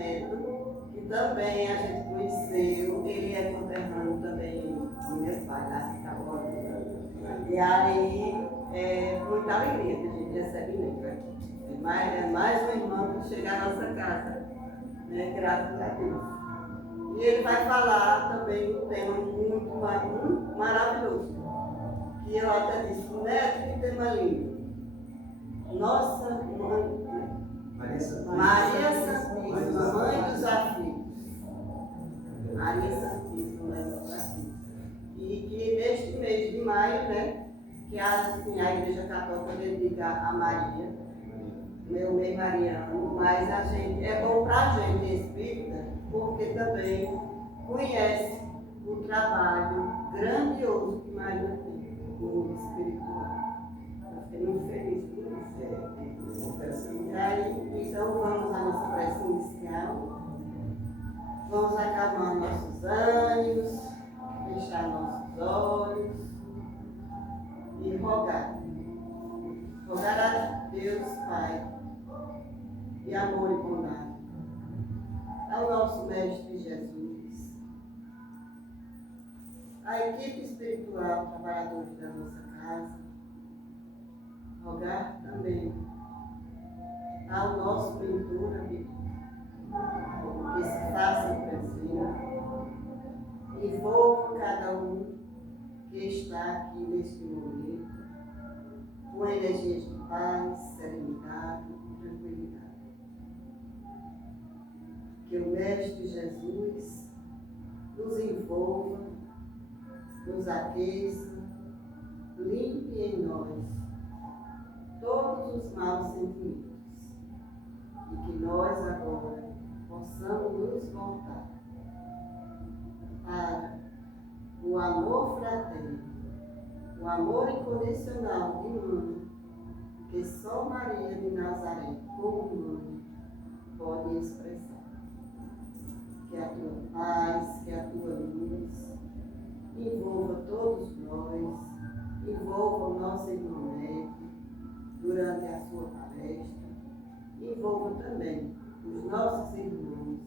neto, que também a gente conheceu, ele é conterrâneo também do meu pai, lá de Itaboraí. E aí, muita alegria que a gente recebe neto aqui. É mais um irmão que chega à nossa casa, né? Graças a Deus. E ele vai falar também um tema muito maravilhoso. Que eu até disse, neto, que tema lindo. Nossa mãe, né? Maria Santíssima, mãe dos aflitos. Maria Santíssima, mãe dos aflitos. E que neste mês de maio, né, que assim, a Igreja Católica dedica a Maria, meu meio mariano, mas é bom para a gente espírita, porque também conhece o trabalho grandioso que Maria tem no mundo espiritual. Eu fiquei muito feliz por isso. E aí, então vamos à nossa prece inicial. Vamos acalmar nossos ânimos, fechar nossos olhos e rogar. Rogar a Deus Pai de amor e bondade, ao nosso Mestre Jesus, à equipe espiritual, trabalhadores da nossa casa, rogar também ao nosso pintura, que se faça presente, envolva cada um que está aqui neste momento, com energias de paz, serenidade e tranquilidade. Que o Mestre Jesus nos envolva, nos aqueça, limpe em nós todos os maus sentimentos e que nós agora possamos nos voltar para o amor fraterno, o amor incondicional de mãe, que só Maria de Nazaré, como mãe, pode expressar. Que a tua paz, que a tua luz envolva todos nós, envolva o nosso irmão Neto durante a sua palestra, envolva também os nossos irmãos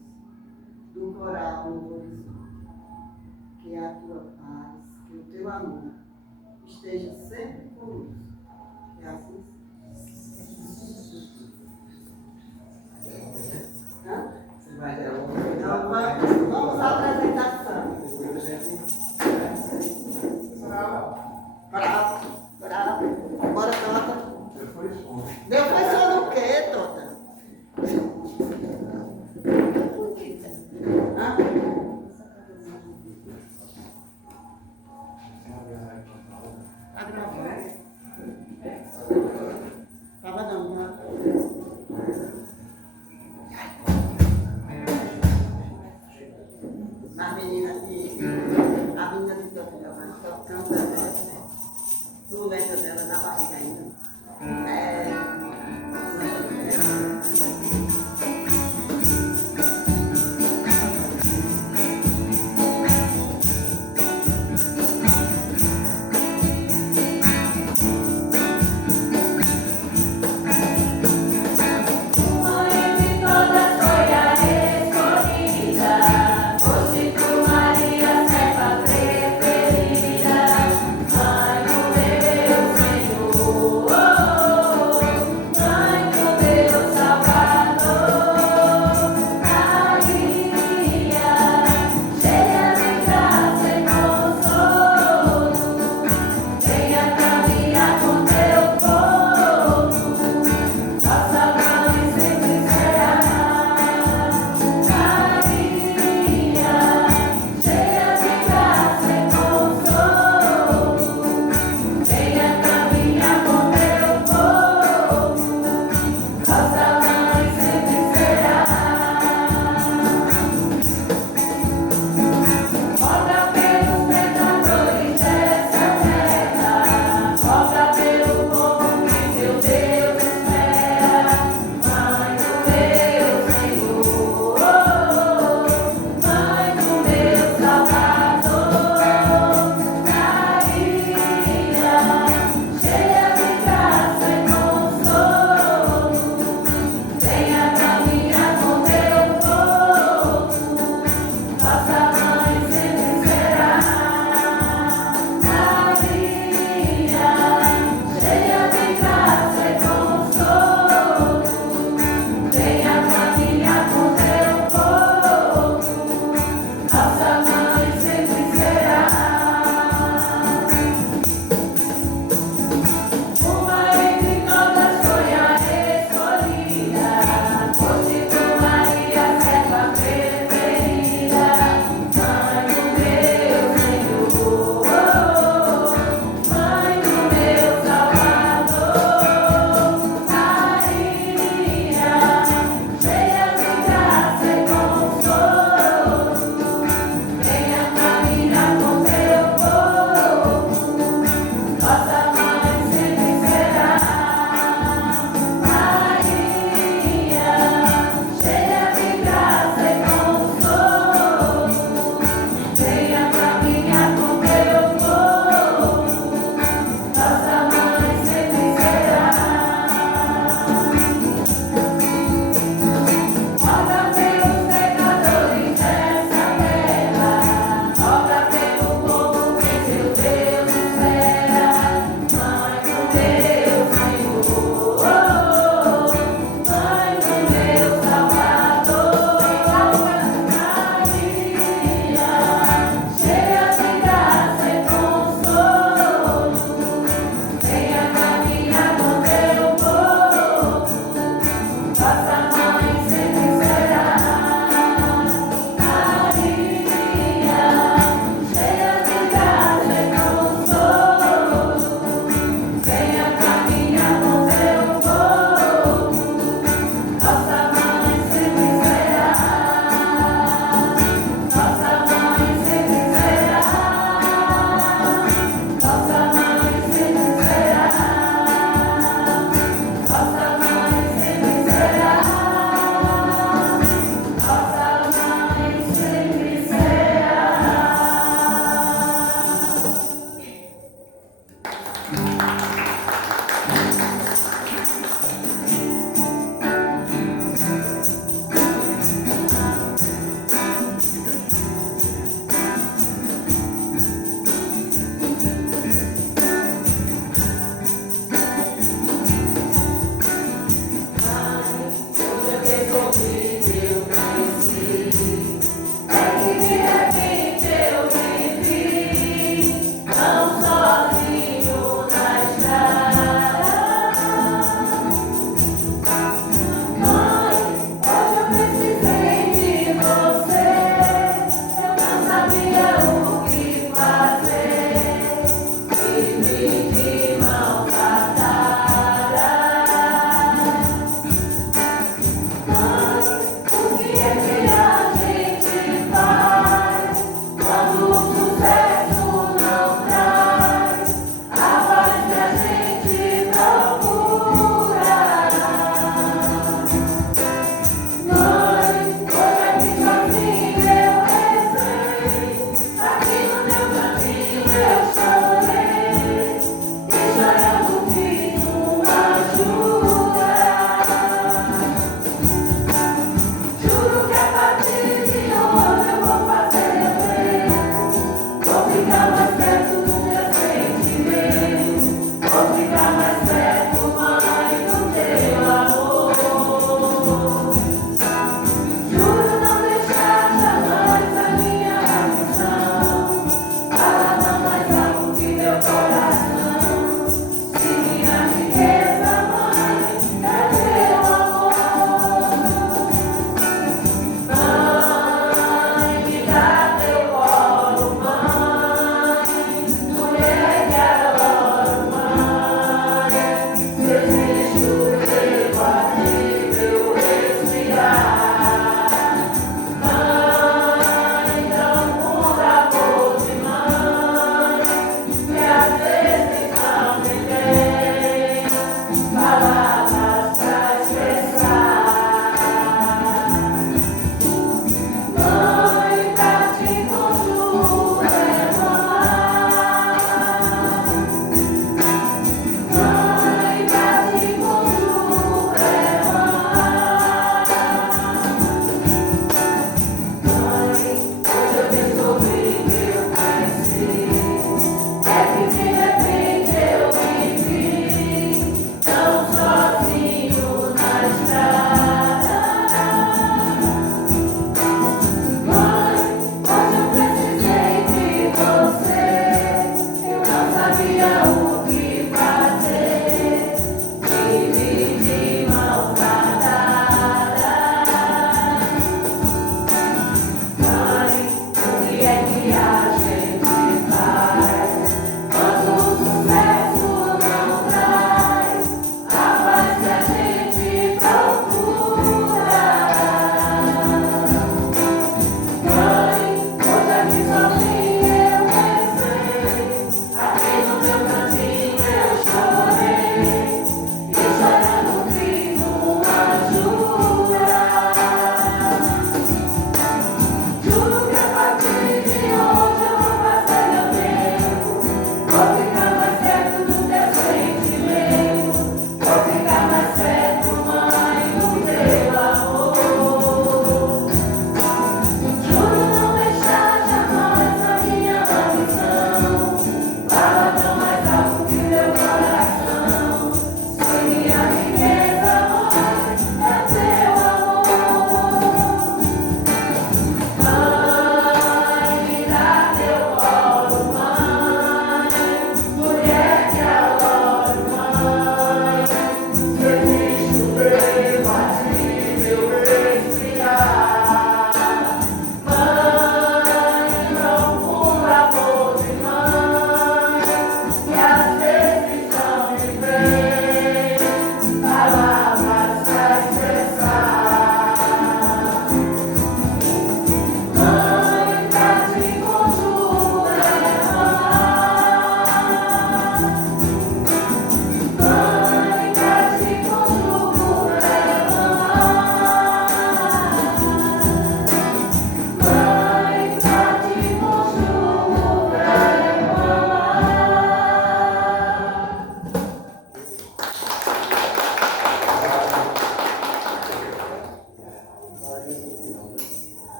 do Coral Novo Horizonte. Que a tua paz, que o teu amor esteja sempre conosco. Que assim seja. Você vai dar então, vamos à apresentação. Bravo. Bora, Tota. Deu foi só no quê, Tota? Tá gravando?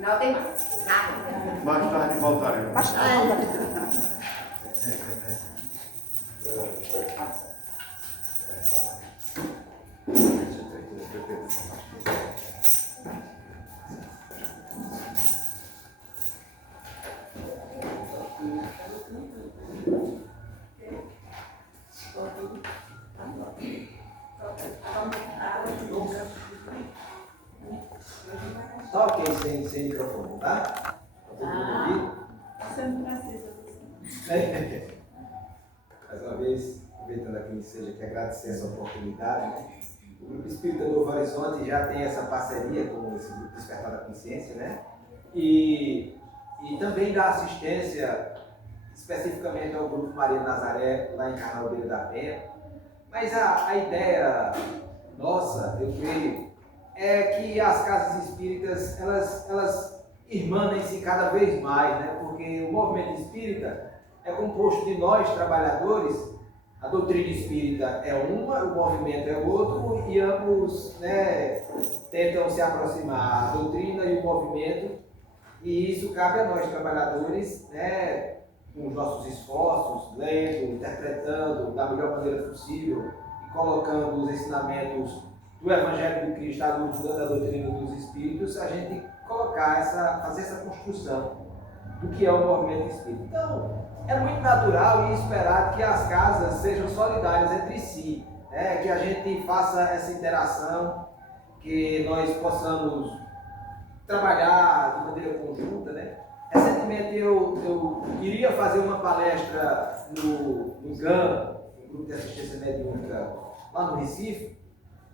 Final tem mais. Nada. Mais tarde voltaremos. Mais tarde. Tá ok, sem microfone, tá? Tá todo mundo Você não precisa. ouvindo? Mais uma vez, aproveitando aqui o ensejo aqui, agradecer essa oportunidade, né? O Grupo Espírita Novo Horizonte já tem essa parceria com esse Grupo Despertar da Consciência, né? E também dá assistência especificamente ao Grupo Maria Nazaré, lá em Carnaúbeira da Penha. Mas a ideia nossa, eu creio, é que as casas espíritas, elas irmanem-se cada vez mais, né? Porque o movimento espírita é composto de nós, trabalhadores. A doutrina espírita é uma, o movimento é outro, e ambos, né, tentam se aproximar, a doutrina e o movimento, e isso cabe a nós, trabalhadores, né, com os nossos esforços, lendo, interpretando da melhor maneira possível e colocando os ensinamentos do Evangelho de Cristo à luz da doutrina dos Espíritos, a gente fazer essa construção do que é o movimento espírita. Então, é muito natural e esperado que as casas sejam solidárias entre si, né? Que a gente faça essa interação, que nós possamos trabalhar de maneira conjunta, né? Recentemente eu queria fazer uma palestra no GAM, no Grupo de Assistência Mediúnica, lá no Recife,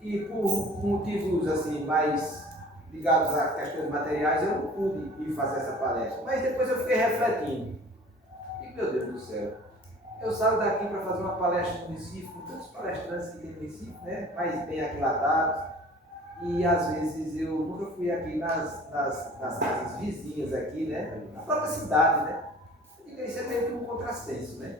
e por motivos assim mais ligados a questões materiais eu não pude ir fazer essa palestra. Mas depois eu fiquei refletindo. E meu Deus do céu, eu saio daqui para fazer uma palestra no Recife, com tantos palestrantes que tem no Recife, né? Mais bem aquilatados. E às vezes eu nunca fui aqui nas casas vizinhas aqui, né? Na própria cidade, né? E isso é meio que um contrassenso, né?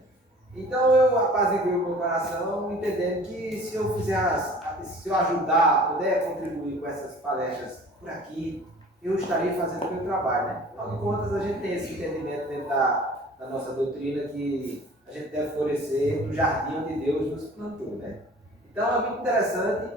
Então eu apaziguei o meu coração, entendendo que se eu ajudar, puder contribuir com essas palestras por aqui, eu estaria fazendo o meu trabalho, né? Afinal de contas, a gente tem esse entendimento dentro da nossa doutrina que a gente deve florescer no jardim onde Deus nos plantou, né? Então é muito interessante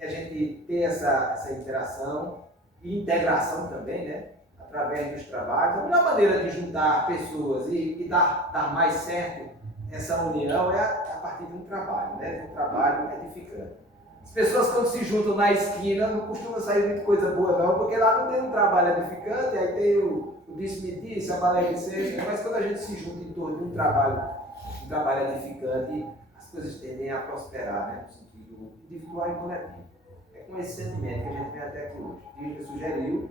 a gente ter essa interação e integração também, né? Através dos trabalhos. A melhor maneira de juntar pessoas e dar mais certo essa união é a partir de um trabalho, né? De um trabalho edificante. As pessoas quando se juntam na esquina não costuma sair muita coisa boa não, porque lá não tem um trabalho edificante, aí tem o disse-me-disse, a maledicência, mas quando a gente se junta em torno de um trabalho edificante, as coisas tendem a prosperar, né? No sentido individual e coletivo. É com esse sentimento que a gente vem até aqui hoje. Dígia sugeriu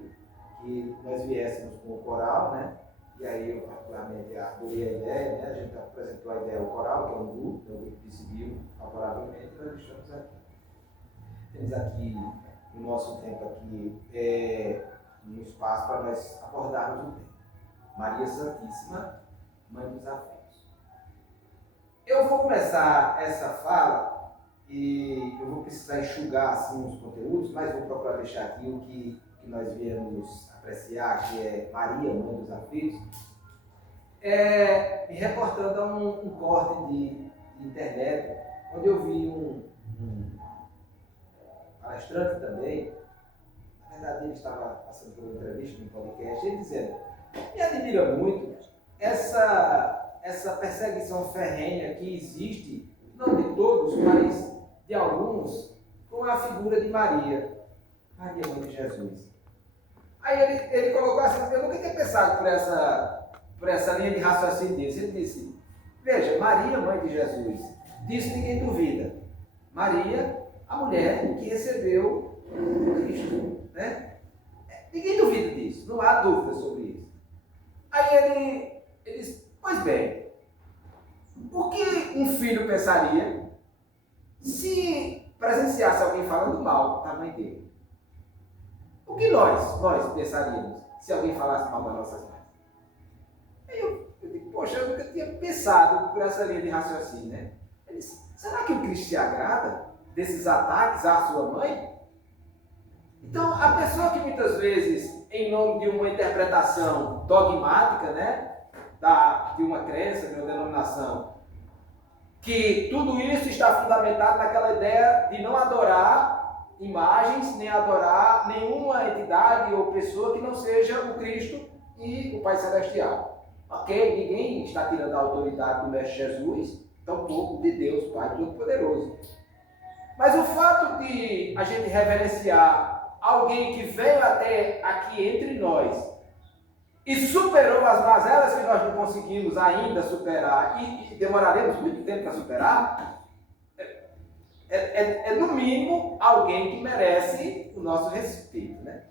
que nós viéssemos com o coral, né? E aí eu particularmente adorei a ideia, né? A gente apresentou a ideia ao coral, que é um grupo decidiu favoravelmente, e nós estamos aqui. Temos aqui o nosso tempo aqui, um espaço para nós abordarmos o tema. Maria Santíssima, Mãe dos Afetos. Eu vou começar essa fala e eu vou precisar enxugar assim os conteúdos, mas vou procurar deixar aqui o que nós viemos apreciar, que é Maria, Mãe dos Afetos, me reportando a um corte de internet, onde eu vi um palestrante também. Na verdade ele estava passando por uma entrevista, num podcast, ele dizendo, me admira muito essa perseguição ferrenha que existe, não de todos, mas de alguns, com a figura de Maria, Mãe de Jesus. Aí ele colocou assim, eu nunca tinha pensado por essa linha de raciocínio desse. Ele disse, veja, Maria, Mãe de Jesus, disso ninguém duvida. Maria, a mulher que recebeu Cristo, né? Ninguém duvida disso, não há dúvida sobre isso. Aí ele disse, pois bem, o que um filho pensaria se presenciasse alguém falando mal da mãe dele? O que nós pensaríamos se alguém falasse mal das nossas mães? Aí eu digo, poxa, eu nunca tinha pensado por essa linha de raciocínio, né? Ele disse, será que o Cristo se agrada desses ataques à sua mãe? Então, a pessoa que muitas vezes, em nome de uma interpretação dogmática, né? De uma crença, de uma denominação, que tudo isso está fundamentado naquela ideia de não adorar imagens, nem adorar nenhuma entidade ou pessoa que não seja o Cristo e o Pai Celestial. Ok? Ninguém está tirando a autoridade do Mestre Jesus, tampouco de Deus, Pai Todo-Poderoso. Mas o fato de a gente reverenciar alguém que veio até aqui entre nós e superou as mazelas que nós não conseguimos ainda superar e demoraremos muito tempo para superar, é no mínimo alguém que merece o nosso respeito, né?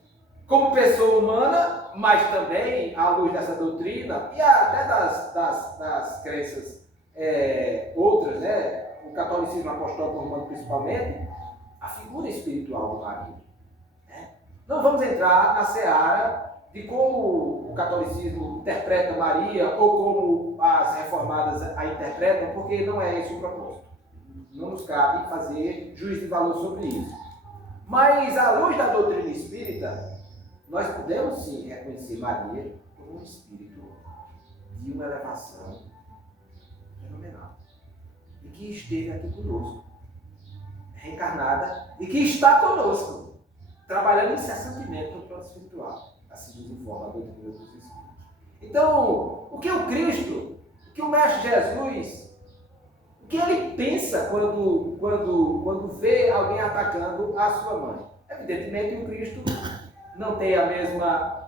Como pessoa humana, mas também à luz dessa doutrina e até das crenças outras, né? O catolicismo apostólico romano principalmente, a figura espiritual de Maria. Né? Não vamos entrar na seara de como o catolicismo interpreta Maria ou como as reformadas a interpretam, porque não é esse o propósito. Não nos cabe fazer juízo de valor sobre isso. Mas, à luz da doutrina espírita, nós podemos sim reconhecer Maria como um espírito de uma elevação fenomenal. E que esteve aqui conosco, reencarnada, e que está conosco, trabalhando incessantemente no plano espiritual. Assim nos informa a doutrina dos Espíritos. Então, o que o Cristo, o que o Mestre Jesus, o que ele pensa quando vê alguém atacando a sua mãe? Evidentemente, o Cristo não tem a mesma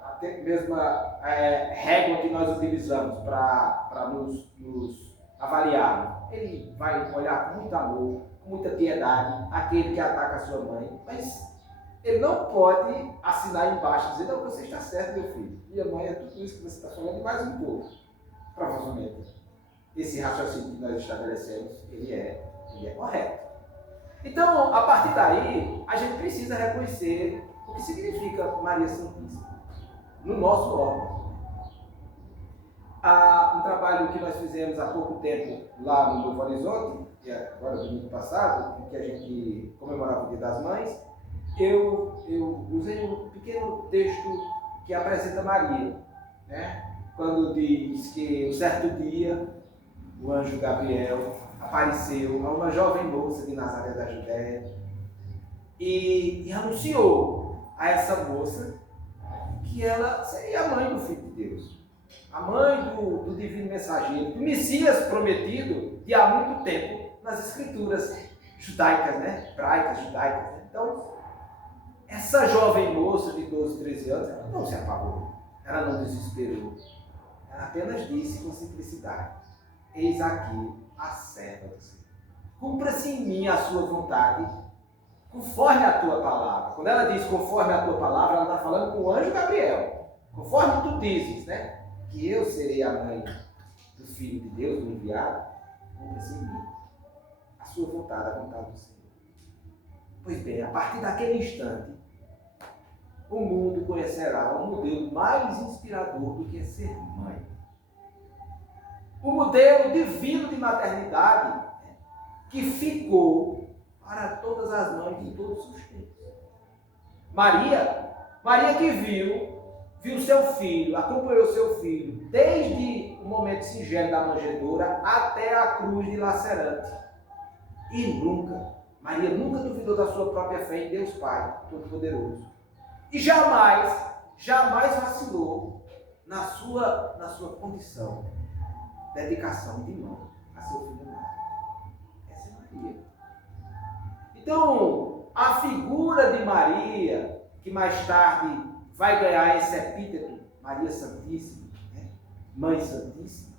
régua que nós utilizamos para nos avaliar. Ele vai olhar com muito amor, com muita piedade, aquele que ataca a sua mãe, mas ele não pode assinar embaixo e dizer, não, você está certo, meu filho. Minha mãe é tudo isso que você está falando e mais um pouco. Provavelmente, esse raciocínio que nós estabelecemos, ele é correto. Então, a partir daí, a gente precisa reconhecer o que significa Maria Santíssima no nosso órgão. Há um trabalho que nós fizemos há pouco tempo lá no Novo Horizonte, que é agora domingo passado, em que a gente comemorava o Dia das Mães. Eu usei um pequeno texto que apresenta Maria, né? Quando diz que um certo dia o anjo Gabriel apareceu a uma jovem moça de Nazaré da Judéia e anunciou a essa moça que ela seria a mãe do Filho de Deus, a mãe do Divino Mensageiro, do Messias prometido de há muito tempo nas Escrituras judaicas, né? Hebraicas, judaicas. Né? Então, essa jovem moça de 12, 13 anos, ela não se apavorou, ela não desesperou. Ela apenas disse com simplicidade, eis aqui a serva do Senhor. Cumpra-se em mim a sua vontade, conforme a tua palavra. Quando ela diz conforme a tua palavra, ela está falando com o anjo Gabriel. Conforme tu dizes, né? Que eu serei a mãe do Filho de Deus, do enviado, cumpra-se em mim a sua vontade, a vontade do Senhor. Pois bem, a partir daquele instante, o mundo conhecerá um modelo mais inspirador do que ser mãe. O modelo divino de maternidade que ficou para todas as mães de todos os tempos. Maria que viu seu filho, acompanhou seu filho, desde o momento singelo da manjedoura até a cruz dilacerante. E Maria nunca duvidou da sua própria fé em Deus Pai Todo-Poderoso. E jamais vacilou na sua condição, dedicação de mãe a seu filho amado. Essa é Maria. Então, a figura de Maria, que mais tarde vai ganhar esse epíteto, Maria Santíssima, né? Mãe Santíssima,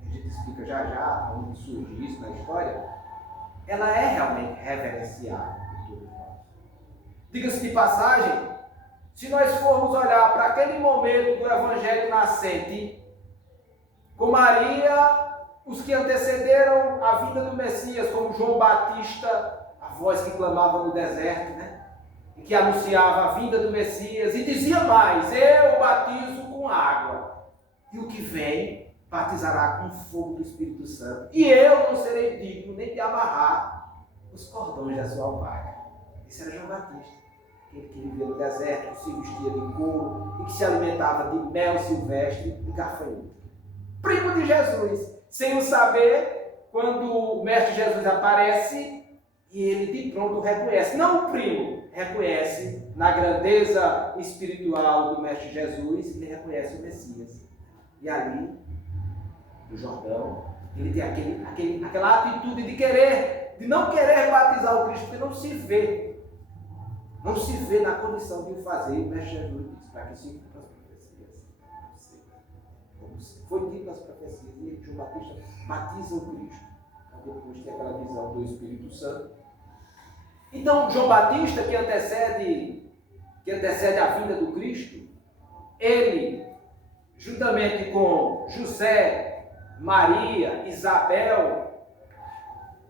a gente explica já onde surge isso na história, ela é realmente reverenciada por todos nós. Diga-se de passagem, se nós formos olhar para aquele momento do Evangelho nascente, com Maria, os que antecederam a vinda do Messias, como João Batista, a voz que clamava no deserto, né? E que anunciava a vinda do Messias, e dizia mais, eu batizo com água, e o que vem batizará com fogo do Espírito Santo, e eu não serei digno nem de amarrar os cordões da sua alparga. Esse era João Batista. aquele que vivia no deserto, que se vestia de couro e que se alimentava de mel silvestre e gafanhoto. Primo de Jesus, sem o saber, quando o Mestre Jesus aparece, e ele de pronto reconhece, não o primo, reconhece na grandeza espiritual do Mestre Jesus, ele reconhece o Messias. E ali, no Jordão, ele tem aquela atitude de não querer batizar o Cristo, porque não se vê na condição de o fazer. O Mestre Jesus diz, para que se cumpram as profecias. Como foi dito nas profecias, e João Batista batiza o Cristo, depois tem aquela visão do Espírito Santo. Então, João Batista, que antecede a vinda do Cristo, ele, juntamente com José, Maria, Isabel,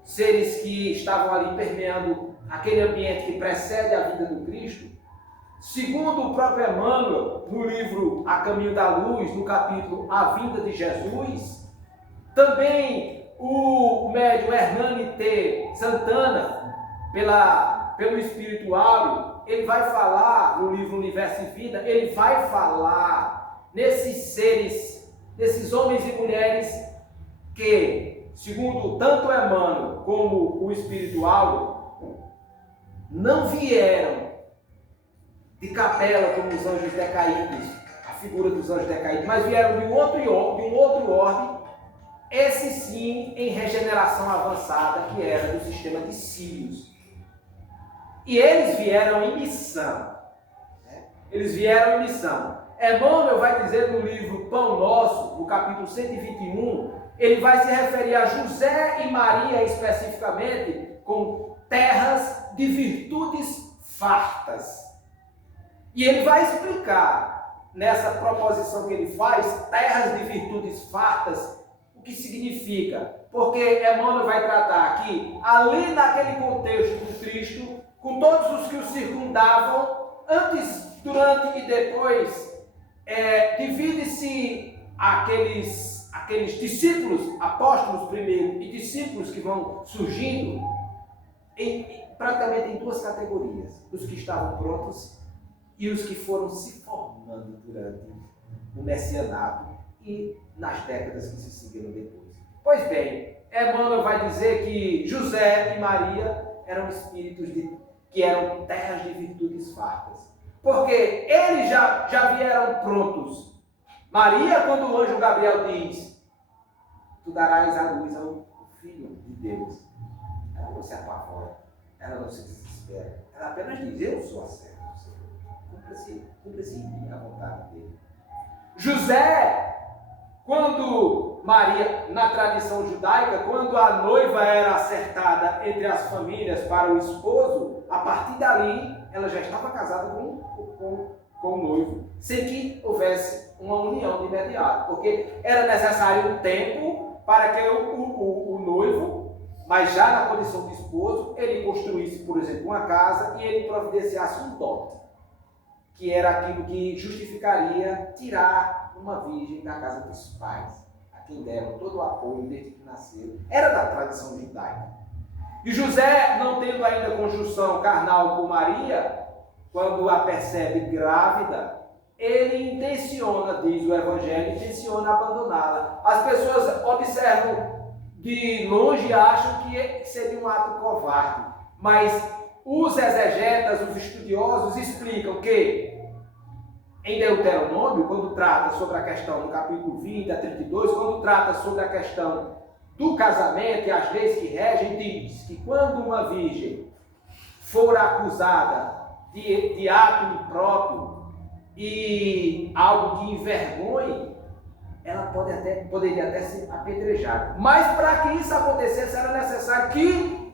seres que estavam ali permeando aquele ambiente que precede a vinda do Cristo, segundo o próprio Emmanuel, no livro A Caminho da Luz, no capítulo A Vinda de Jesus, também o médium Hernani T. Santana, pelo espiritual, ele vai falar no livro Universo e Vida, ele vai falar nesses seres, nesses homens e mulheres que, segundo tanto Emmanuel como o espiritual, não vieram de capela como os anjos decaídos, a figura dos anjos decaídos, mas vieram de um outro orbe, esse sim em regeneração avançada, que era do sistema de Sírios. E eles vieram em missão. Emmanuel vai dizer no livro Pão Nosso, no capítulo 121, ele vai se referir a José e Maria especificamente com terras de virtudes fartas. E ele vai explicar, nessa proposição que ele faz, terras de virtudes fartas, o que significa. Porque Emmanuel vai tratar aqui, ali naquele contexto do Cristo, com todos os que o circundavam, antes, durante e depois, divide-se aqueles discípulos, apóstolos primeiro, e discípulos que vão surgindo, praticamente em duas categorias: os que estavam prontos e os que foram se formando durante o messianato e nas décadas que se seguiram depois. Pois bem, Emmanuel vai dizer que José e Maria eram espíritos que eram terras de virtudes fartas, porque eles já vieram prontos. Maria, quando o anjo Gabriel diz: tu darás a luz ao Filho de Deus, ela não se apavora, ela não se desespera, ela apenas diz: eu sou a serva do Senhor, cumpra-se em mim a vontade dele. José, quando Maria, na tradição judaica, quando a noiva era acertada entre as famílias para o esposo, a partir dali ela já estava casada com o noivo, sem que houvesse uma união de imediato, porque era necessário um tempo para que o noivo, mas já na condição de esposo, ele construísse, por exemplo, uma casa e ele providenciasse um dote, que era aquilo que justificaria tirar uma virgem da casa dos pais, a quem deram todo o apoio desde que nasceram. Era da tradição judaica. E José, não tendo ainda conjunção carnal com Maria, quando a percebe grávida, ele intenciona, diz o Evangelho, intenciona abandoná-la. As pessoas observam de longe e acham que seria um ato covarde, mas os exegetas, os estudiosos, explicam que em Deuteronômio, quando trata sobre a questão, no capítulo 20 a 32, quando trata sobre a questão do casamento e as leis que regem, diz que quando uma virgem for acusada de ato impróprio e algo que envergonhe, ela poderia até ser apedrejada. Mas para que isso acontecesse, era necessário que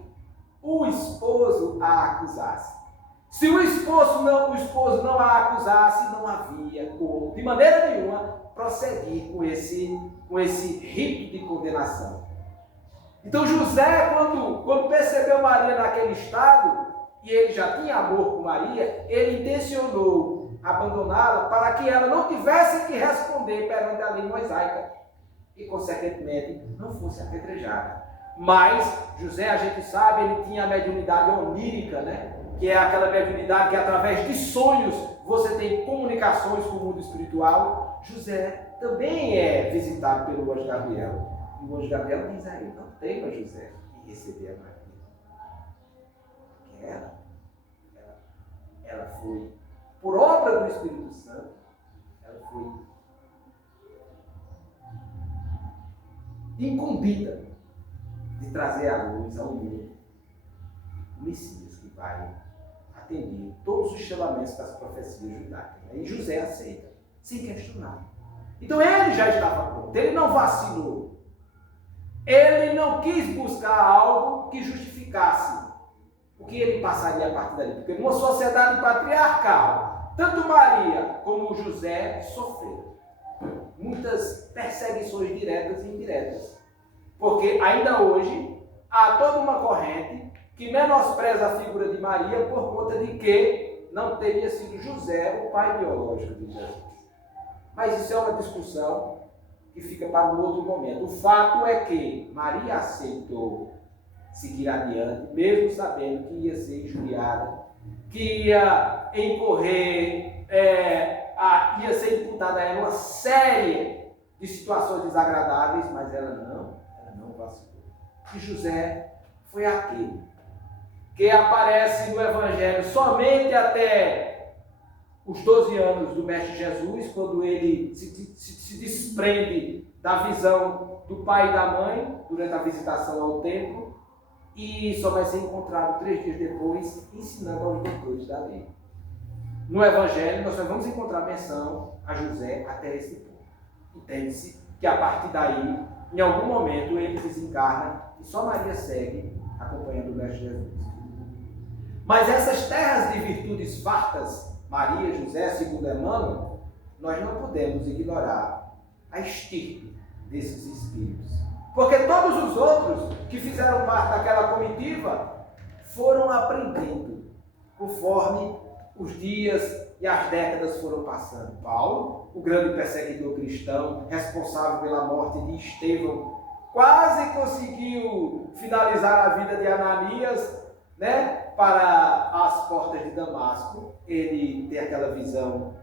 o esposo a acusasse. Se o esposo não a acusasse, não havia como, de maneira nenhuma, prosseguir com esse rito de condenação. Então José, quando percebeu Maria naquele estado, e ele já tinha amor por Maria, ele intencionou abandoná-la para que ela não tivesse que responder perante a lei mosaica e, consequentemente, não fosse apedrejada. Mas José, a gente sabe, ele tinha a mediunidade onírica, né? Que é aquela mediunidade que através de sonhos você tem comunicações com o mundo espiritual. José também é visitado pelo anjo Gabriel. E o anjo Gabriel diz a ele: não tema, José, em receber a Maria. Porque ela foi, por obra do Espírito Santo, ela foi incumbida de trazer à luz ao mundo o Messias que vai atender todos os chamamentos das profecias judaicas. E José aceita, sem questionar. Então ele já estava pronto, ele não vacilou. Ele não quis buscar algo que justificasse o que ele passaria a partir dali. Porque numa sociedade patriarcal, tanto Maria como José sofreram muitas perseguições diretas e indiretas. Porque ainda hoje há toda uma corrente que menospreza a figura de Maria por conta de que não teria sido José o pai biológico de Jesus. Mas isso é uma discussão que fica para um outro momento. O fato é que Maria aceitou seguir adiante, mesmo sabendo que ia ser injuriada, que ia incorrer, ia ser imputada a ela uma série de situações desagradáveis, mas ela não vacilou. E José foi aquele que aparece no Evangelho somente até os 12 anos do Mestre Jesus, quando ele se desprende da visão do pai e da mãe durante a visitação ao templo, e só vai ser encontrado 3 dias depois ensinando aos doutores da lei. No Evangelho nós só vamos encontrar menção a José até esse ponto. Entende-se que a partir daí, em algum momento, ele desencarna e só Maria segue acompanhando o Mestre Jesus. Mas essas terras de virtudes fartas, Maria, José, segundo Emmanuel, nós não podemos ignorar a estirpe desses espíritos. Porque todos os outros que fizeram parte daquela comitiva foram aprendendo conforme os dias e as décadas foram passando. Paulo, o grande perseguidor cristão, responsável pela morte de Estevão, quase conseguiu finalizar a vida de Ananias, né, para as portas de Damasco. Ele tem aquela visão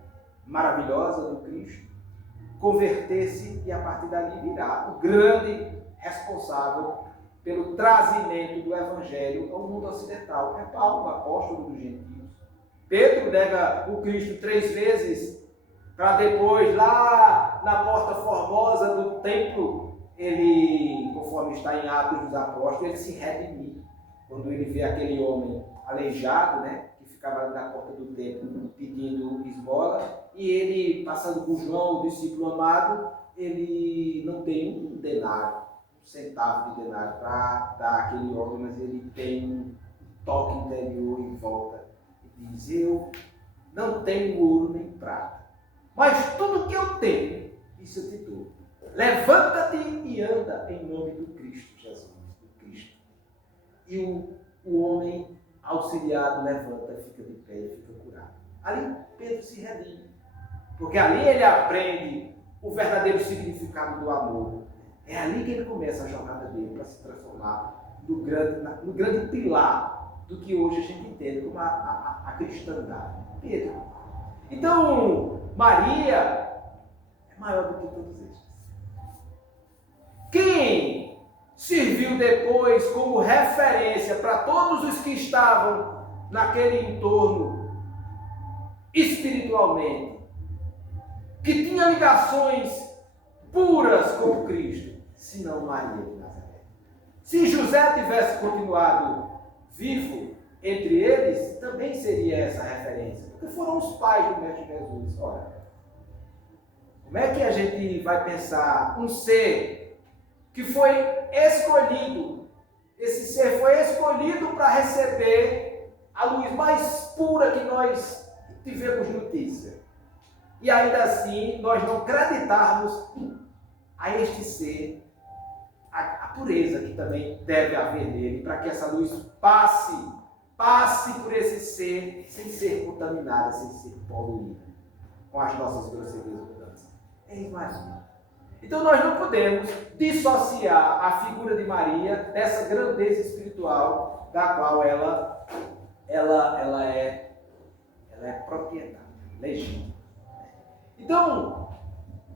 maravilhosa do Cristo, converter-se e a partir dali virar o grande responsável pelo trazimento do Evangelho ao mundo ocidental. É Paulo, o apóstolo dos gentios. Pedro nega o Cristo 3 vezes, para depois, lá na porta formosa do templo, ele, conforme está em Atos dos Apóstolos, ele se redimir. Quando ele vê aquele homem aleijado, né, que ficava ali na porta do templo pedindo esmola, e ele, passando por João, o discípulo amado, ele não tem um denário, um centavo de denário para dar àquele homem, mas ele tem um toque interior em volta. E diz: eu não tenho ouro nem prata, mas tudo que eu tenho, isso eu te dou. Levanta-te e anda em nome do Cristo Jesus, do Cristo. E o homem auxiliado levanta, fica de pé e fica curado. Ali Pedro se redime, porque ali ele aprende o verdadeiro significado do amor. É ali que ele começa a jornada dele para se transformar no grande pilar do que hoje a gente entende como a cristandade. Pedro. Então, Maria é maior do que todos estes. Quem serviu depois como referência para todos os que estavam naquele entorno espiritualmente, que tinha ligações puras com Cristo, senão Maria de Nazaré. Se José tivesse continuado vivo entre eles, também seria essa referência, porque foram os pais do Mestre Jesus. Ora, como é que a gente vai pensar um ser que foi escolhido, esse ser foi escolhido para receber a luz mais pura que nós tivemos notícia, e ainda assim nós não acreditarmos a este ser a pureza que também deve haver nele, para que essa luz passe por esse ser sem ser contaminada, sem ser poluída com as nossas grosserias mudanças. É Maria. Então nós não podemos dissociar a figura de Maria dessa grandeza espiritual da qual ela é proprietária, legítima. Então,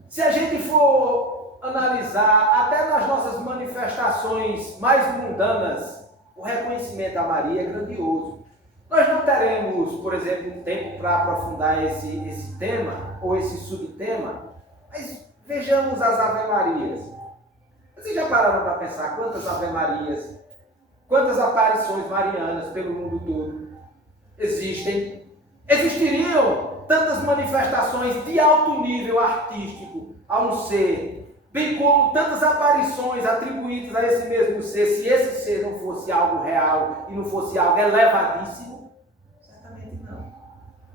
se a gente for analisar até nas nossas manifestações mais mundanas, o reconhecimento a Maria é grandioso. Nós não teremos, por exemplo, um tempo para aprofundar esse tema ou esse subtema, mas vejamos as Ave-Marias. Vocês já pararam para pensar quantas Ave-Marias, quantas aparições marianas pelo mundo todo existem? Existiriam tantas manifestações de alto nível artístico a um ser, bem como tantas aparições atribuídas a esse mesmo ser, se esse ser não fosse algo real e não fosse algo elevadíssimo? Certamente não.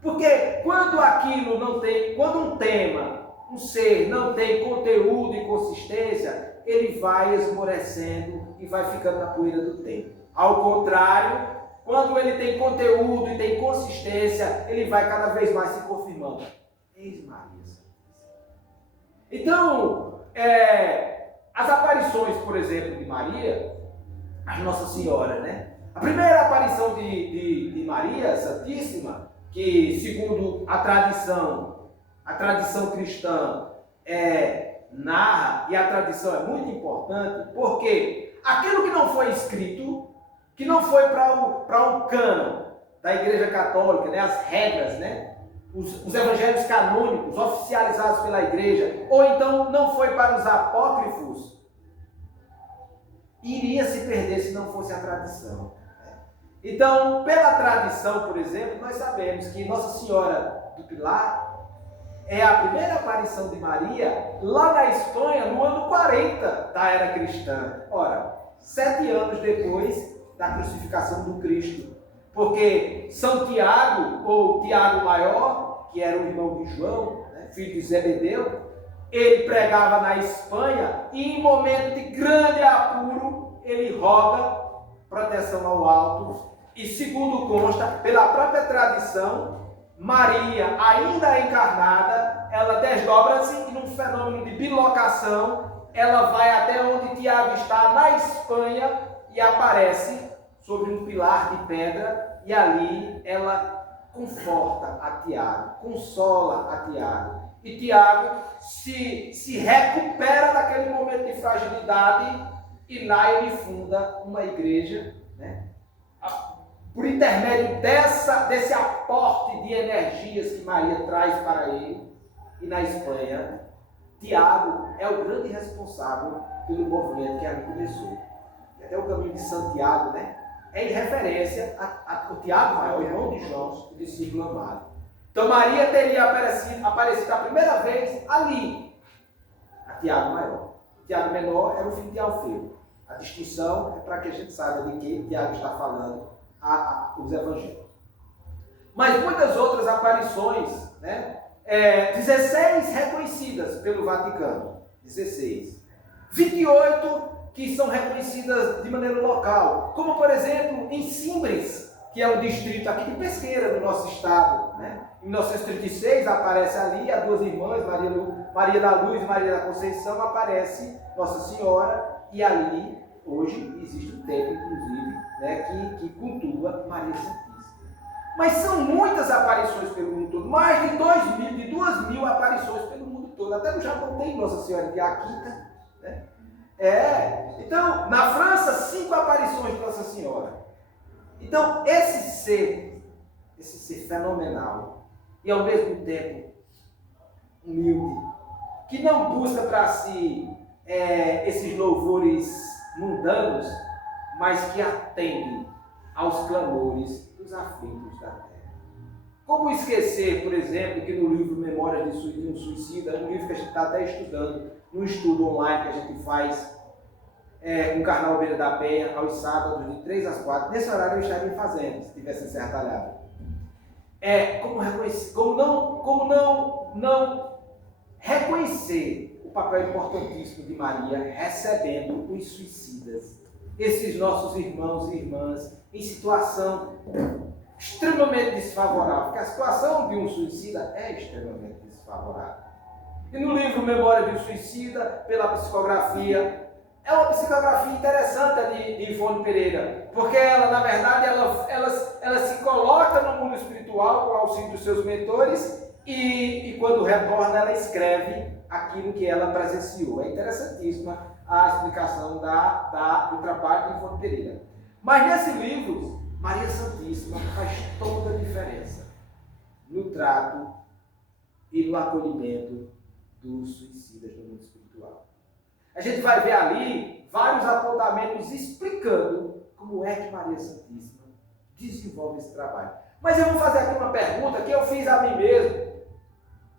Porque quando aquilo não tem, quando um tema, um ser não tem conteúdo e consistência, ele vai esmorecendo e vai ficando na poeira do tempo. Ao contrário, quando ele tem conteúdo e tem consistência, ele vai cada vez mais se confirmando. Eis Maria Santíssima. Então, as aparições, por exemplo, de Maria, a Nossa Senhora, né? A primeira aparição de Maria Santíssima, que segundo a tradição cristã narra, e a tradição é muito importante, porque aquilo que não foi escrito, que não foi para o cânon da Igreja Católica, né, as regras, né, os evangelhos canônicos oficializados pela Igreja, ou então não foi para os apócrifos, iria se perder se não fosse a tradição. Então, pela tradição, por exemplo, nós sabemos que Nossa Senhora do Pilar é a primeira aparição de Maria lá na Espanha no ano 40 da era cristã. Ora, 7 anos depois da crucificação do Cristo. Porque São Tiago, ou Tiago Maior, que era o irmão de João, né, filho de Zebedeu, ele pregava na Espanha e em momento de grande apuro, ele roga proteção ao alto. E segundo consta, pela própria tradição, Maria, ainda encarnada, ela desdobra-se e num fenômeno de bilocação, ela vai até onde Tiago está, na Espanha, e aparece sobre um pilar de pedra, e ali ela conforta a Tiago, consola a Tiago. E Tiago se recupera daquele momento de fragilidade, e lá ele funda uma igreja, né? Por intermédio desse aporte de energias que Maria traz para ele. E na Espanha, Tiago é o grande responsável pelo movimento que ali começou. Até o caminho de Santiago, né, é em referência ao Tiago Maior, irmão de João, o discípulo amado. Então Maria teria aparecido a primeira vez ali, a Tiago Maior. O Tiago Menor era o filho de Alfeu. A distinção é para que a gente saiba de que Tiago está falando os evangelhos. Mas muitas outras aparições, né? 16 reconhecidas pelo Vaticano, 16. 28 que são reconhecidas de maneira local, como por exemplo em Simbres, que é um distrito aqui de Pesqueira, no nosso estado, né? Em 1936 aparece ali as duas irmãs, Maria da Luz e Maria da Conceição, aparece Nossa Senhora, e ali hoje existe um templo, inclusive, né, que cultua Maria Santíssima. Mas são muitas aparições pelo mundo todo, mais de 2.000 aparições pelo mundo todo. Até no Japão tem Nossa Senhora de Akita, né? Então, na França, 5 aparições de Nossa Senhora. Então, esse ser fenomenal e ao mesmo tempo humilde, que não busca para si esses louvores mundanos, mas que atende aos clamores dos aflitos da terra. Como esquecer, por exemplo, que no livro Memórias de um Suicida, um livro que a gente está até estudando, num estudo online que a gente faz com o Carnal Beira da Penha, aos sábados, de 3 às 4, nesse horário eu estaria fazendo, se tivesse encertalhado. Como não reconhecer o papel importantíssimo de Maria recebendo os suicidas, esses nossos irmãos e irmãs em situação extremamente desfavorável, porque a situação de um suicida é extremamente desfavorável. E no livro Memória do Suicida, pela psicografia, é uma psicografia interessante de Ivone Pereira, porque ela, na verdade, ela se coloca no mundo espiritual com o auxílio dos seus mentores e quando retorna, ela escreve aquilo que ela presenciou. É interessantíssima a explicação do trabalho de Ivone Pereira. Mas nesse livro, Maria Santíssima faz toda a diferença no trato e no acolhimento dos suicidas no mundo espiritual. A gente vai ver ali vários apontamentos explicando como é que Maria Santíssima desenvolve esse trabalho. Mas eu vou fazer aqui uma pergunta que eu fiz a mim mesmo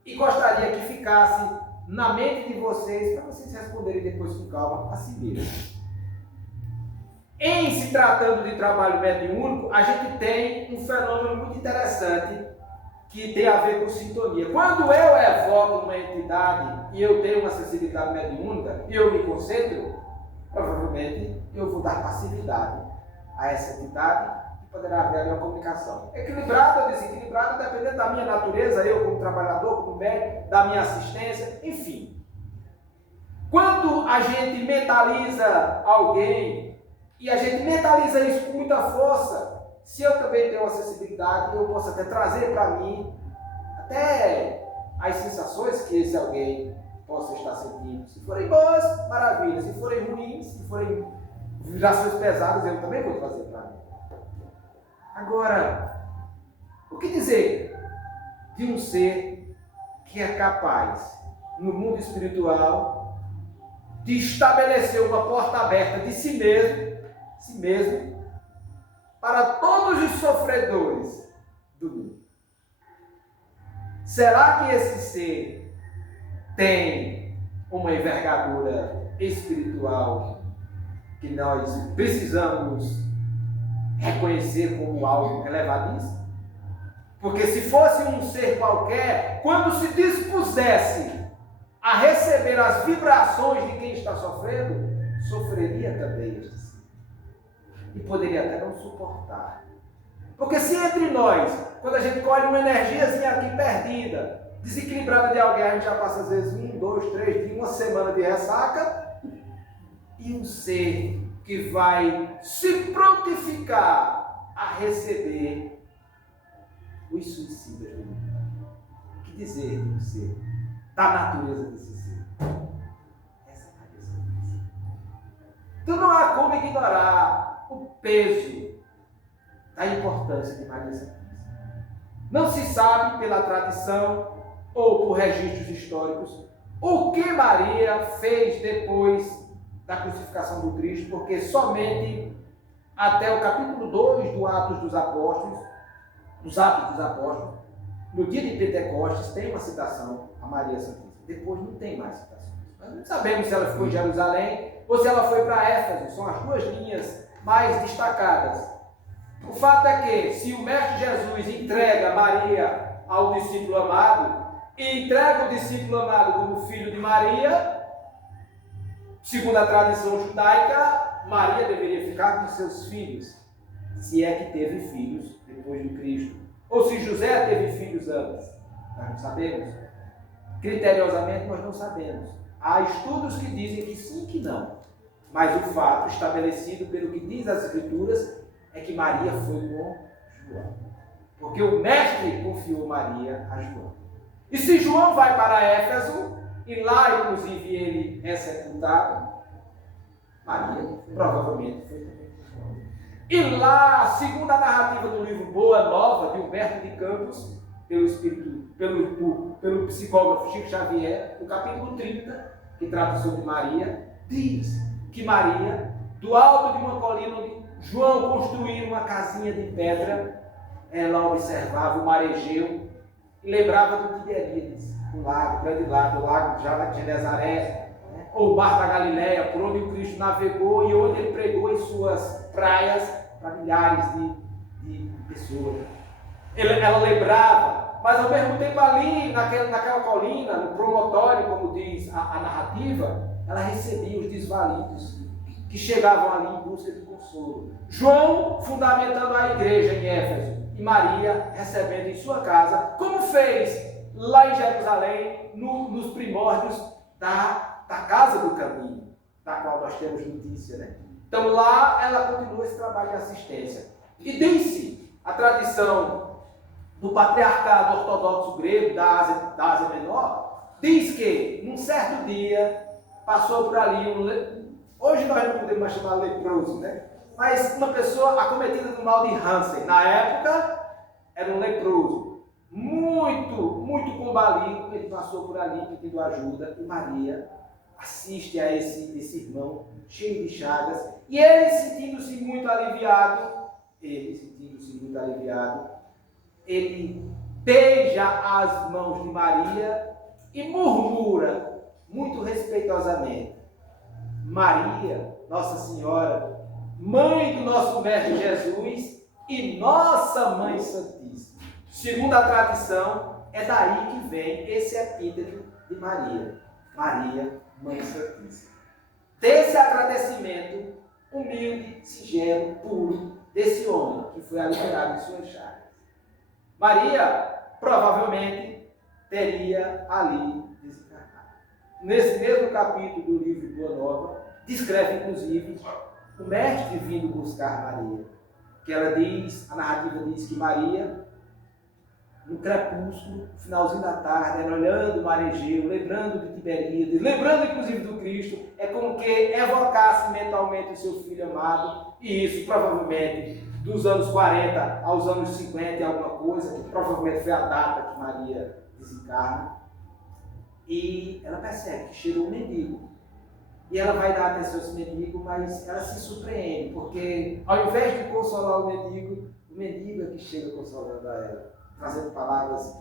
e gostaria que ficasse na mente de vocês, para vocês responderem depois com calma a si mesmos. Em se tratando de trabalho mediúnico, a gente tem um fenômeno muito interessante que tem a ver com sintonia. Quando eu evoco uma entidade e eu tenho uma sensibilidade mediúnica e eu me concentro, provavelmente eu vou dar passividade a essa entidade e poderá haver ali uma comunicação. Equilibrada ou desequilibrada, dependendo da minha natureza, eu como trabalhador, como médico, da minha assistência, enfim. Quando a gente mentaliza alguém e a gente mentaliza isso com muita força, se eu também tenho uma sensibilidade, eu posso até trazer para mim até as sensações que esse alguém possa estar sentindo. Se forem boas, maravilha. Se forem ruins, se forem vibrações pesadas, eu também vou trazer para mim. Agora, o que dizer de um ser que é capaz, no mundo espiritual, de estabelecer uma porta aberta de si mesmo, para todos os sofredores do mundo? Será que esse ser tem uma envergadura espiritual que nós precisamos reconhecer como algo elevadíssimo? Porque se fosse um ser qualquer, quando se dispusesse a receber as vibrações de quem está sofrendo, sofreria também este ser. E poderia até não suportar. Porque se entre nós, quando a gente colhe uma energiazinha aqui perdida, desequilibrada de alguém, a gente já passa às vezes 1, 2, 3 dias, uma semana de ressaca, e um ser que vai se prontificar a receber os suicidas do mundo. O que dizer de um ser, da natureza desse ser? Essa é a cabeça do ser. Então não há como ignorar o peso da importância de Maria Santíssima. Não se sabe pela tradição ou por registros históricos o que Maria fez depois da crucificação do Cristo, porque somente até o capítulo 2 do Atos dos Apóstolos, no dia de Pentecostes, tem uma citação a Maria Santíssima. Depois não tem mais citações. Nós não sabemos se ela ficou em Jerusalém ou se ela foi para Éfeso. São as duas linhas mais destacadas. O fato é que, se o Mestre Jesus entrega Maria ao discípulo amado e entrega o discípulo amado como filho de Maria, segundo a tradição judaica, Maria deveria ficar com seus filhos, se é que teve filhos depois do Cristo, ou se José teve filhos antes. Nós não sabemos. Criteriosamente, nós não sabemos. Há estudos que dizem que sim, que não. Mas o fato estabelecido pelo que diz as Escrituras é que Maria foi com João. Porque o Mestre confiou Maria a João. E se João vai para Éfeso, e lá inclusive ele é sepultado, Maria provavelmente foi também com João. E lá, segundo a narrativa do livro Boa Nova, de Humberto de Campos, pelo psicógrafo Chico Xavier, no capítulo 30, que trata sobre Maria, diz que Maria, do alto de uma colina onde João construiu uma casinha de pedra, ela observava o marejeu e lembrava do Tiberíades, o grande lago, o lago já de Genezaré, ou o mar da Galileia, por onde o Cristo navegou e onde ele pregou em suas praias para milhares de pessoas. Ela lembrava, mas ao mesmo tempo ali, naquela colina, no promontório, como diz a narrativa, ela recebia os desvalidos que chegavam ali em busca de consolo. João fundamentando a igreja em Éfeso e Maria recebendo em sua casa, como fez lá em Jerusalém, nos primórdios da Casa do Caminho, da qual nós temos notícia, né? Então lá ela continua esse trabalho de assistência. E disse a tradição do patriarcado ortodoxo grego, da Ásia Menor, diz que num certo dia passou por ali hoje nós não podemos mais chamar leproso, né? Mas uma pessoa acometida do mal de Hansen. Na época era um leproso, muito combalido. Ele passou por ali pedindo ajuda e Maria assiste a esse irmão cheio de chagas e ele sentindo-se muito aliviado, ele beija as mãos de Maria e murmura muito respeitosamente: Maria, Nossa Senhora, mãe do nosso Mestre Jesus e nossa Mãe Santíssima. Segundo a tradição, é daí que vem esse epíteto de Maria. Maria, Mãe Santíssima. Desse agradecimento humilde, singelo, puro, desse homem que foi aliviado de suas chagas. Maria, provavelmente, teria ali desencarnado. Nesse mesmo capítulo do livro de Boa Nova, descreve, inclusive, o mestre vindo buscar Maria. Que ela diz, a narrativa diz que Maria, no crepúsculo, finalzinho da tarde, ela olhando o mar Egeu, lembrando de Tiberíades, lembrando inclusive do Cristo, é como que evocasse mentalmente o seu filho amado, e isso provavelmente dos anos 40 aos anos 50 e alguma coisa, que provavelmente foi a data que Maria desencarna, e ela percebe que chegou um mendigo. E ela vai dar atenção a esse mendigo, mas ela se surpreende, porque ao invés de consolar o mendigo é que chega consolando a ela, trazendo palavras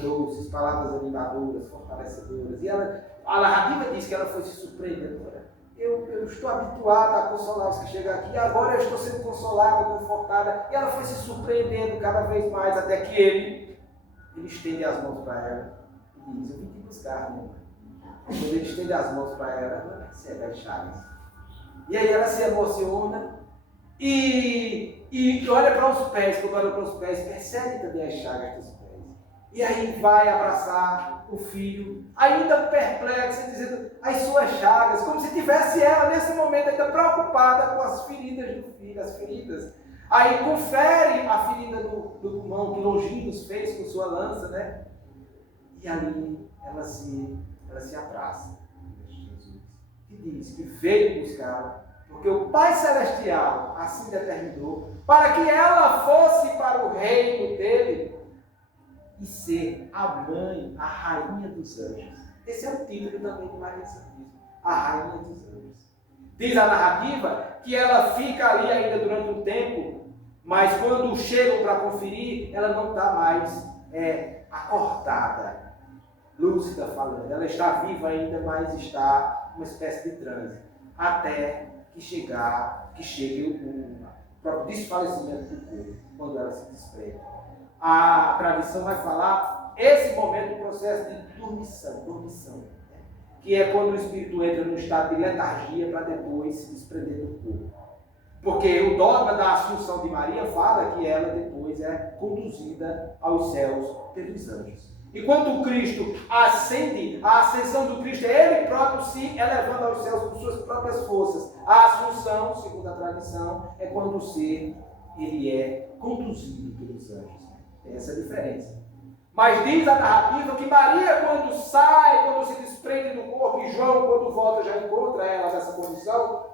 doces, palavras animadoras, fortalecedoras. E a narrativa diz que ela foi se surpreendendo. Eu estou habituada a consolar os que chegam aqui, agora eu estou sendo consolada, confortada. E ela foi se surpreendendo cada vez mais, até que ele estende as mãos para ela e diz: eu vim te buscar, minha mãe. Quando ele estende as mãos para ela recebe as chagas. E aí ela se emociona e olha para os pés. Quando olha para os pés, percebe também as chagas dos pés. E aí vai abraçar o filho, ainda perplexo, dizendo as suas chagas, como se tivesse ela nesse momento ainda preocupada com as feridas do filho, as feridas. Aí confere a ferida do pulmão que Longinos fez com sua lança, né? E ali ela se abraça com Jesus, que diz que veio buscá-la, porque o Pai Celestial assim determinou, para que ela fosse para o reino dele e ser a mãe, a rainha dos anjos. Esse é o título também de Maria Santíssima, a rainha dos anjos. Diz a narrativa que ela fica ali ainda durante um tempo, mas quando chegam para conferir, ela não está mais acordada, lúcida falando. Ela está viva ainda, mas está uma espécie de transe, até que chegue o próprio desfalecimento do corpo, quando ela se desprende. A tradição vai falar esse momento do processo de dormição, né? Que é quando o espírito entra num estado de letargia para depois se desprender do corpo. Porque o dogma da Assunção de Maria fala que ela depois é conduzida aos céus pelos anjos. E quando o Cristo ascende, a ascensão do Cristo é Ele próprio se elevando aos céus por suas próprias forças. A Assunção, segundo a tradição, é quando o ser ele é conduzido pelos anjos. Tem essa diferença. Mas diz a narrativa que Maria, quando sai, quando se desprende do corpo, e João, quando volta, já encontra ela nessa condição,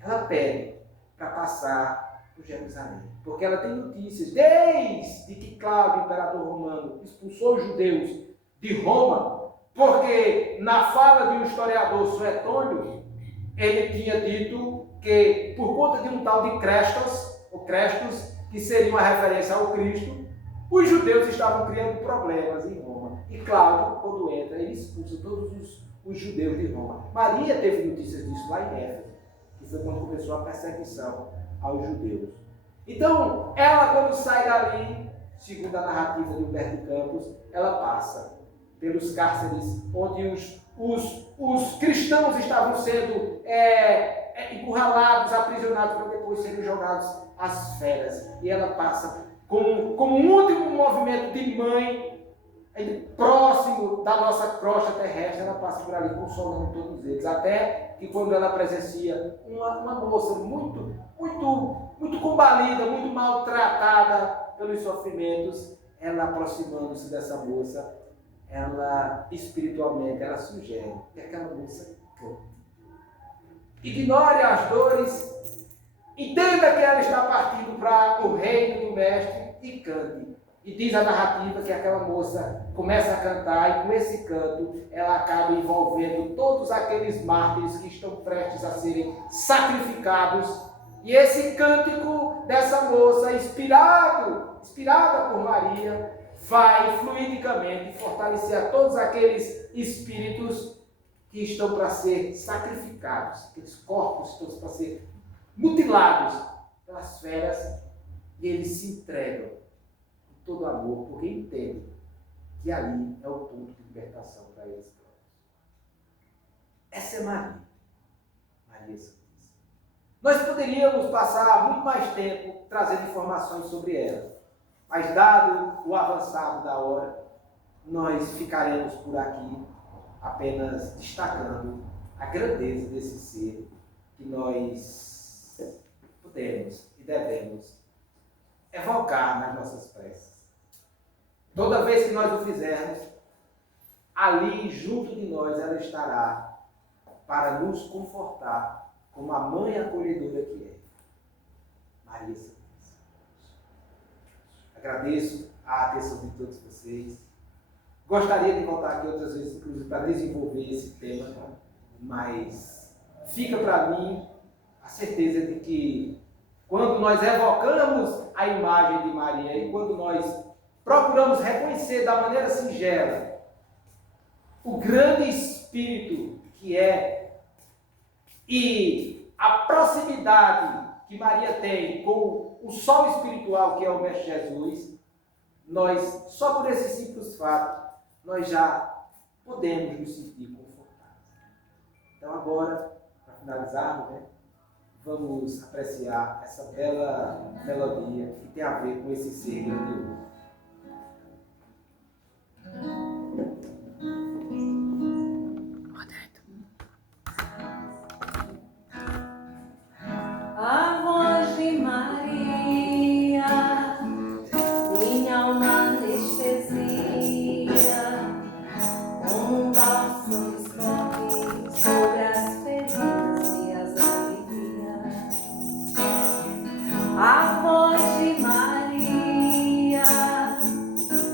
ela pede para passar por Jerusalém. Porque ela tem notícias, desde que Cláudio, imperador romano, expulsou os judeus de Roma, porque na fala de um historiador Suetônio, ele tinha dito que, por conta de um tal de Crestos, que seria uma referência ao Cristo, os judeus estavam criando problemas em Roma. E Cláudio, quando entra, ele expulsa todos os judeus de Roma. Maria teve notícias disso lá em Éfeso, que foi quando começou a perseguição aos judeus. Então, ela quando sai dali, segundo a narrativa de Humberto de Campos, ela passa pelos cárceres onde os cristãos estavam sendo encurralados, aprisionados, para depois serem jogados às feras. E ela passa como um último movimento de mãe, aí próximo da nossa crosta terrestre, ela passa por ali consolando todos eles. Até que quando ela presencia uma moça muito combalida, muito maltratada pelos sofrimentos, ela aproximando-se dessa moça, ela espiritualmente, ela sugere que aquela moça cante. Ignore as dores, entenda que ela está partindo para o reino do mestre e cante. E diz a narrativa que aquela moça começa a cantar e com esse canto ela acaba envolvendo todos aqueles mártires que estão prestes a serem sacrificados. E esse cântico dessa moça, inspirada por Maria, vai fluidicamente fortalecer a todos aqueles espíritos que estão para ser sacrificados, aqueles corpos que estão para ser mutilados pelas feras, e eles se entregam com todo amor, porque entendem que ali é o ponto de libertação para eles próprios. Essa é Maria Santíssima. Nós poderíamos passar muito mais tempo trazendo informações sobre ela, mas dado o avançado da hora, nós ficaremos por aqui apenas destacando a grandeza desse ser que nós podemos e devemos evocar nas nossas preces. Toda vez que nós o fizermos, ali junto de nós ela estará para nos confortar como a mãe acolhedora que é. Maria Santíssima. Agradeço a atenção de todos vocês. Gostaria de voltar aqui outras vezes, inclusive, para desenvolver esse tema, mas fica para mim a certeza de que quando nós evocamos a imagem de Maria e quando nós procuramos reconhecer da maneira singela o grande espírito que é e a proximidade que Maria tem com o sol espiritual que é o Mestre Jesus, nós, só por esse simples fato, nós já podemos nos sentir confortáveis. Então agora, para finalizarmos, vamos apreciar essa bela melodia que tem a ver com esse ser grandioso. A voz de Maria, minha alma anestesia, como um bálsamo escorre sobre as feridas e as alegrias. A voz de Maria,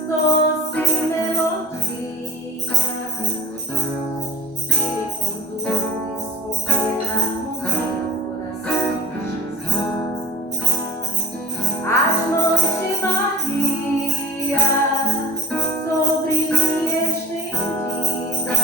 doce melodia, que me conduz com plena harmonia ao coração de Jesus. As mãos de Maria sobre mim estendidas,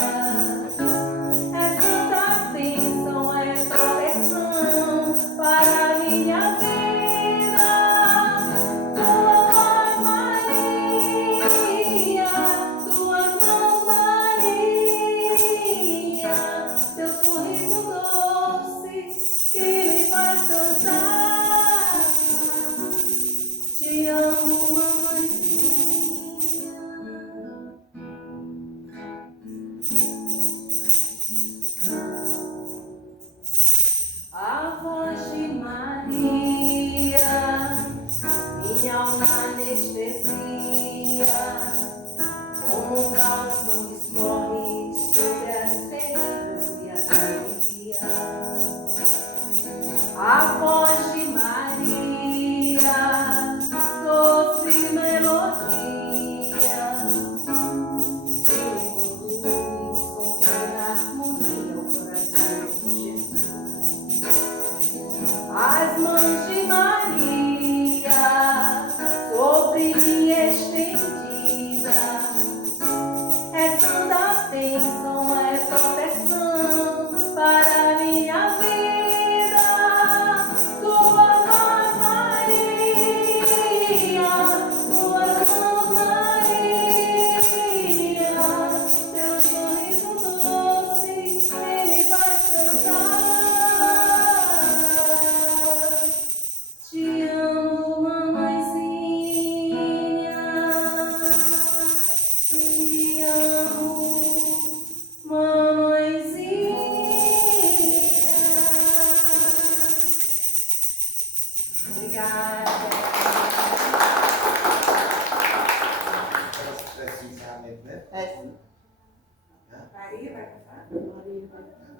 Maria vai cantar?